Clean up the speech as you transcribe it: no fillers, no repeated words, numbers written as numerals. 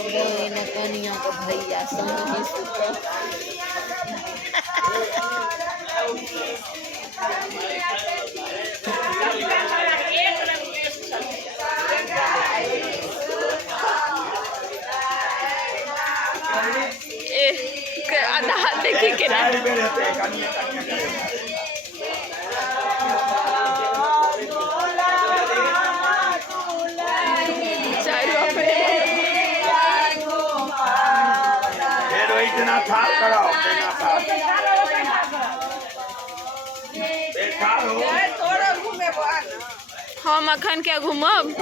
इन्हें कनिया के भैया संग ही सुतल। आधा देखी के ना हम अखन क्या घूमब।